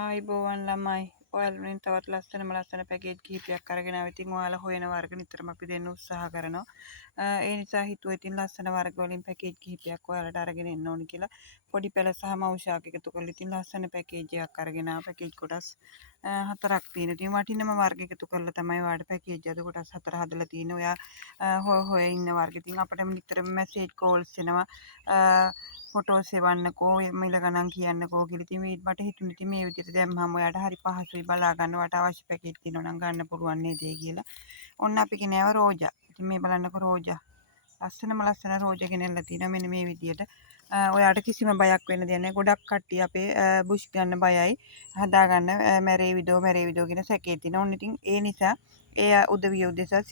ආයිබෝවන් ළමයි. ඔයාලගෙන් තවත් ලස්සනම ලස්සන පැකේජ් කිහිපයක් අරගෙන ආවා. ඉතින් ඔයාලා හොයන වර්ග නිතරම අපි දෙන්න උත්සාහ කරනවා. ඒ නිසා හිතුවා ඉතින් ලස්සන වර්ග වලින් පැකේජ් කිහිපයක් ඔයාලට අරගෙන එන්න ඕනි කියලා. පොඩි පෙළ සහ මවුෂාක් එකතු කරලා ඉතින් ලස්සන පැකේජ් එකක් අරගෙන ආවා. පැකේජ් කොටස් හතරක් තියෙනවා. ඉතින් වටිනම වර්ග එකතු කරලා තමයි ඔයාලට පැකේජ් අද කොටස් හතර හදලා තියෙන්නේ. ඔයා හොය ඉන්න වර්ග. ඉතින් අපිට නිතරම මැසේජ් කෝල්ස් එනවා. ෆොටෝස් එවන්නකෝ මිල ගණන් කියන්නකෝ කියලා. ඉතින් මට හිතුනේ ඉතින් මේ විදිහට දැම්මම ඔයාලට හරි පහසුයි බලා ගන්න. ඔයාලට අවශ්‍ය පැකේජ් තියෙනවා නම් ගන්න පුළුවන් නේද කියලා. ඔන්න අපි ගෙනාව රෝජා. ඉතින් මේ බලන්නකෝ රෝජා. ලස්සන රෝජා ගෙනල්ලා තියෙනවා මෙන්න මේ විදිහට. ඔයාලට කිසිම බයක් වෙන්න දෙයක් නැහැ. ගොඩක් කට්ටිය අපේ බුෂ් ගන්න බයයි. හදාගන්න මැරේවිදෝ කියන සැකේ තියෙනවා. ඔන්න ඉතින් ඒ නිසා ඒ උදවිය උදෙසා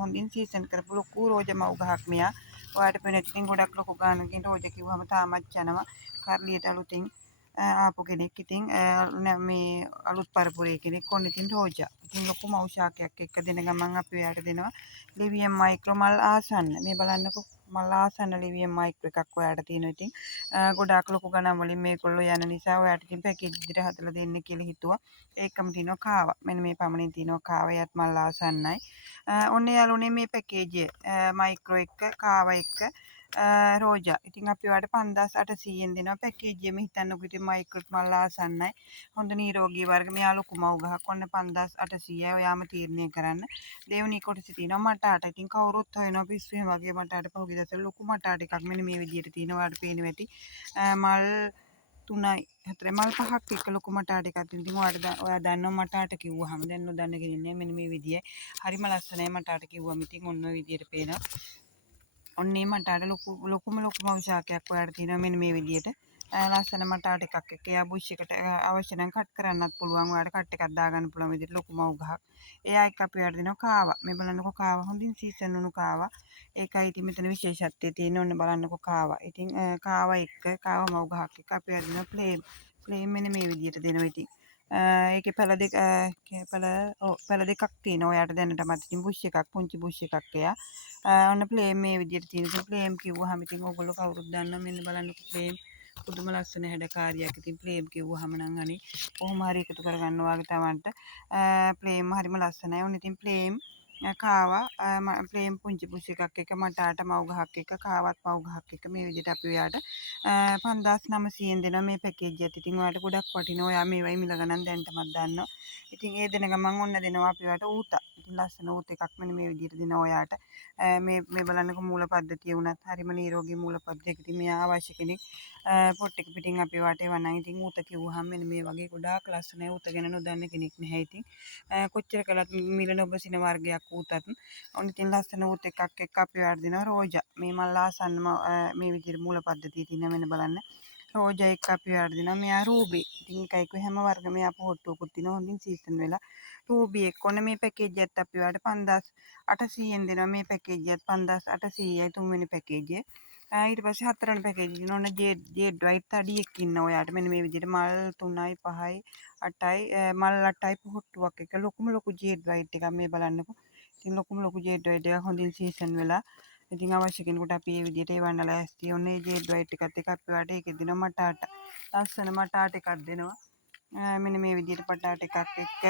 හොඳින් සීසන් කරපු ලොකු රෝජා මව් ගහක් මෙයා. ඔයාලට පේන ඉතින් ගොඩක් ලොකු ගානකින් රෝජා කිව්වම තාමත් යනවා. කරලියට අලුතින් ආපු කෙනෙක් ඉතින් මේ අලුත් පරපුරේ කෙනෙක් ඔන්න ඉතින් රෝජා. ඉතින් ලොකු මව් ශාකයක් එක්ක දෙන ගමන් අපි ඔයාලට දෙනවා ලිවියම් මයික්‍රෝ මල් ආසන්න. මේ බලන්නකෝ මල් ආසන්න ලිවියම් මයික්‍රෝ එකක් ඔයාලට තියෙනවා. ඉතින් ගොඩාක් ලොකු ගණන් වලින් මේගොල්ලෝ යන නිසා ඔයාලට ඉතින් පැකේජ් විදිහට හදලා දෙන්න කියලා හිතුවා. ඒකම තියෙනවා කාවා. මෙන්න මේ පමණින් තියෙනවා කාවා. යත් මල් ආසන්නයි. ඔන්න යාළුවනේ මේ පැකේජ් මයික්‍රෝ එක කාවා එක රෝජා. ඉතින් අපි ඔයාලට 5800ෙන් දෙනවා පැකේජ් එක. හිතන්නකෝ ඉතින් මයික්‍රෝ මල් ආසන්නයි. හොඳ නිරෝගී වර්ග මෙයා ලොකු මව් ගහක්. ඔන්න 5800යි. ඔයාම තීරණය කරන්න. දෙවෙනි කොටසේ තියෙනවා මටාට. ඉතින් කවුරුත් හොයනවා පිස්සු එහෙම වගේ මටාට පහුගිය දවස්වල ලොකු මටාට එකක් මෙන්න මේ විදිහට තියෙනවා. ඔයාලට පේනවා ඇති. මල් 3යි 4යි මල් 5ක් එක්ක ලොකු මටාට එකක් තියෙනවා. ඉතින් ඔයා දන්නවා මටාට කිව්වහම දැන් නොදන්න කෙනෙක් නෑ. මෙන්න මේ විදිහයි. හරිම ලස්සනයි මටාට කිව්වම ඉතින් ඔන්න ඔය විදිහට පේනවා. ඔන්නේ මටාට ලොකුම ශාකයක් ඔයාලට තියෙනවා මෙන්න මේ විදිහට. ලස්සන මටාට එකක් එක්ක එයා බුෂ් එකට අවශ්‍ය නම් කට් කරන්නත් පුළුවන්. ඔයාලට කට් එකක් දාගන්න පුළුවන් විදිහට ලොකු මව් ගහක්. එයා එක්ක අපි ඔයාලට දෙනවා කාවා. මේ බලන්නකෝ කාවා හොඳින් සීසන් වුණු කාවා. ඒකයි ඉතින් මෙතන විශේෂත්වය තියෙන්නේ. ඔන්න බලන්නකෝ කාවා. ඉතින් කාවා එක්ක කාවා මව් ගහක් එක්ක අපි ඔයාලට දෙනවා ෆ්ලේම් මෙන්න මේ විදිහට දෙනවා ඉතින්. ඒකේ පැල දෙකක් තියෙනවා. ඔයාලට දැනටමත් ඉතින් බුෂ් එකක් පුංචි බුෂ් එකක් එයා. ඔන්න ෆ්ලේම් මේ විදිහට තියෙනවා. ෆ්ලේම් කිව්වහම ඉතින් ඕගොල්ලෝ කවුරුත් දන්නවා මෙන්න බලන්නකෝ ෆ්ලේම් පුදුම ලස්සන හැඩකාරියක්. ඉතින් ෆ්ලේම් කිව්වහම නම් අනේ කොහොම හරි එකතු කරගන්න ඔයාගේ තමන්ට. ෆ්ලේම් හරිම ලස්සනයි. ඔන්න ඉතින් ෆ්ලේම් කාවා ෆ්ලේම් පුංචි බුෂ් එකක් එක මටාට මව් ගහක් එක කාවත් මව් ගහක් එක මේ විදිහට අපි ඔයාලට 5900ෙන් දෙනවා මේ පැකේජ් එක. ඉතින් ඔයාලට ගොඩක් වටිනවා. ඔයා මේවයි මිල ගණන් දැනටමත් දන්නවා. ඉතින් ඒ දෙන ගමන් ඔන්න දෙනවා අපි ඔයාලට ඌතා. ඉතින් ලස්සන ඌත එකක් මෙන්න මේ විදිහට දෙනවා ඔයාලට. මේ බලන්නකො මූල පද්ධතිය වුණත් හරිම නිරෝගී මූල පද්ධතියක්. ඉතින් මෙයා අවශ්‍ය කෙනෙක් පොට් එක පිටින් අපි ඔයාලට එවන්නම්. ඉතින් ඌත කිව්වහම මෙන්න මේ වගේ ගොඩාක් ලස්සනයි. ඌත ගැන නොදන්න කෙනෙක් නැහැ. ඉතින් කොච්චර කළත් මිල නොබසින වර්ගයක් ඌතත්. ඔන්න ඉතින් ලස්සන ඌත එකක් එක්ක අපි ඔයාලට දෙනවා රෝජා. මේ මල් ආසන්න මේ විදිහට මූල පද්ධතිය තියෙන මෙන්න බලන්න. රෝජා එක්ක අපි ඔයාලට දෙනවා මෙයා රූබී. ඉතින් එකයි හැම වර්ගම මෙයා පොට්ටුවකුත් තියෙනවා. හොඳින් සීසන් වෙලා රූබී එක්ක ඔන්න මේ පැකේජ් එකත් අපි ඔයාලට 5800ෙන් දෙනවා. මේ පැකේජ් එකත් 5800යි තුන්වෙනි පැකේජ් එක. ඊට පස්සේ හතරවෙනි පැකේජ් එක ඔන්න ජේඩ් වයිට් තඩියෙක් ඉන්නවා ඔයාලට මෙන්න මේ විදිහට මල් 3යි 5යි 8යි මල් 8යි පොට්ටුවක් එක ලොකු ජේඩ් වයිට් එකක් මේ බලන්නකෝ. ඉතින් ලොකු ජේඩ් වයිට් එක හොඳින් සීසන් වෙලා ඉතින් අවශ්‍ය කෙනෙකුට අපි මේ විදිහට එවන්න ලෑස්ති. ඔන්නේ ජේඩ් වයිට් එකත් එක්ක අපි ඔයාලට ඒකෙ දෙනවා මටාට. ලස්සන මටාට එකක් දෙනවා. මෙන්න මේ විදිහට මටාට එකක් එක්ක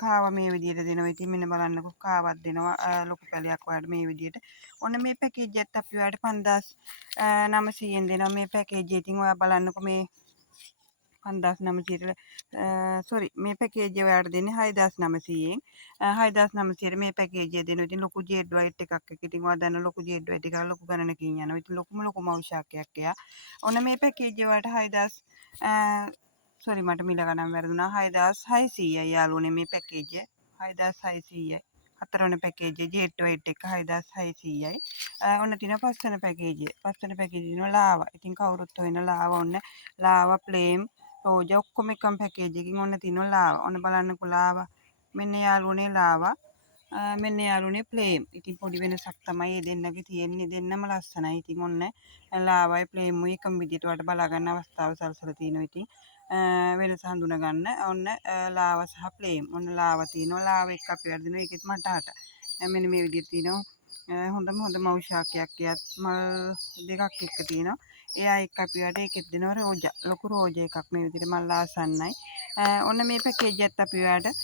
කාවා මේ විදිහට දෙනවා. ඉතින් මෙන්න බලන්නකෝ කාවත් දෙනවා ලොකු පැලයක් ඔයාලට මේ විදිහට. ඔන්න මේ පැකේජ් එකත් අපි ඔයාලට 5900ෙන් දෙනවා මේ පැකේජ් එක. ඉතින් ඔයා බලන්නකෝ මේ 5900ට මේ පැකේජ් එක ඔයාලට දෙන්නේ 6900ෙන්. 6900ට මේ පැකේජ් එක දෙනවා. ඉතින් ලොකු ජේඩ් වයිට් එකක් එක්ක. ඉතින් ඔයා දන්න ලොකු ජේඩ් වයිට් එකක් ලොකු ගණනකින් යනවා. ඉතින් ලොකු මව් ශාකයක් එයා. ඔන්න මේ පැකේජ් එක ඔයාලට 6000 මට මිල ගණන් වැරදුනා 6600යි යාළුවනේ මේ පැකේජ් එක 6600යි හතරවෙනි පැකේජ් එක ජේට් වයිට් එක 6600යි ඔන්න තියෙනවා පස්වෙනි පැකේජ් එක පස්වෙනි පැකේජ් එක තියෙනවා ලාවා. ඉතින් කවුරුත් හොයන ලාවා ඔන්න ලාවා ෆ්ලේම් රෝජා ඔක්කොම එකම පැකේජ් එකකින් ඔන්න තියෙනවා ලාවා. ඔන්න බලන්නකෝ ලාවා මෙන්න යාළුවනේ ලාවා මෙන්න යාළුවනේ ෆ්ලේම්. ඉතින් පොඩි වෙනසක් තමයි මේ දෙන්නගේ තියෙන්නේ. දෙන්නම ලස්සනයි. ඉතින් ඔන්න ලාවායි ෆ්ලේමුයි එකම විදිහට වලට බලා ගන්න අවස්ථාව සලසලා තිනවා. ඉතින් වෙනස හඳුනා ගන්න. ඔන්න ලාවා සහ ෆ්ලේම්. ඔන්න ලාවා තියෙනවා. ලාවා එක්ක අපි වැඩ දෙනවා. ඒකෙත් මටාට. මෙන්න මේ විදිහට තියෙනවා. හොඳ මව් ශාකයක් යත් මල් දෙකක් එක්ක තියෙනවා. එයා එක්ක අපි වැඩ ඒකෙත් දෙනවා රෝජා. ලොකු රෝජා එකක් මේ විදිහට මල් ආසන්නයි. ඔන්න මේ පැකේජ් එකත් අපි ඔයාලට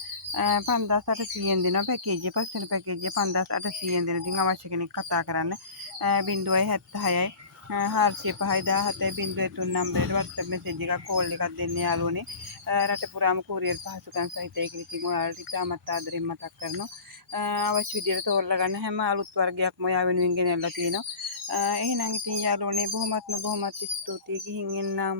5800න් දෙනවා පැකේජ් එක. පස්වෙනි පැකේජ් එක 5800න් දෙනවා. ඉතින් අවශ්‍ය කෙනෙක් කතා කරන්න 076යි 405යි 17යි 03 නම්බරයට WhatsApp message එකක් කෝල් එකක් දෙන්න යාළුවනේ. රට පුරාම courier පහසුකම් සහිතයි කියලා ඉතින් ඔයාලට ඉතාමත් ආදරෙන් මතක් කරනවා. අවශ්‍ය විදියට තෝරලා ගන්න හැම අලුත් වර්ගයක්ම ඔයා වෙනුවෙන් ගෙනල්ලා තියෙනවා. එහෙනම් ඉතින් යාළුවනේ බොහොමත්ම ස්තුතියි ගිහින් එන්නම්.